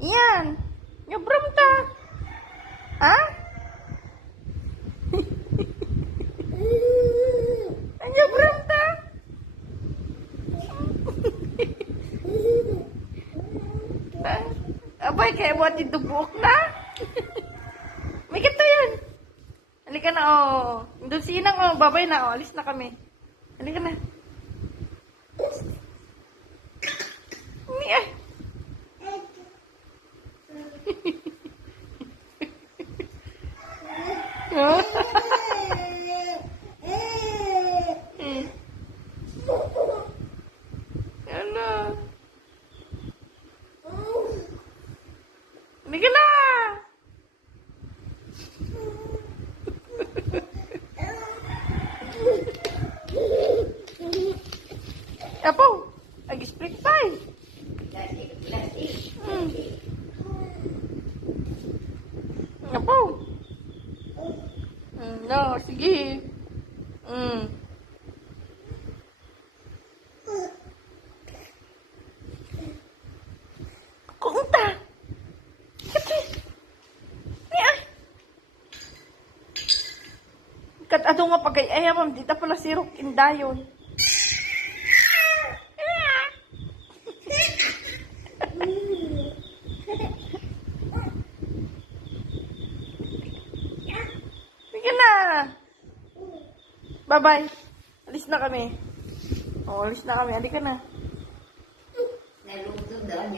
Iyan. Nyobram ta. Ha? Nyobram ta. Abay, kaya buhat itubok na. May kito yan. Halika na, oh. Doon si Inang, oh. Babay na, oh. Alis na kami. Halika na. Ay. Ano? Halika na. Apo, ag-split pie. Apo. No, sige. Kunta. Kati. Niya. Kat ato nga pagay-ayam, dita pala sirok indayon. Sige na. Bye-bye. Alis na kami. Oh, alis na kami. Halika na. Naluto daw,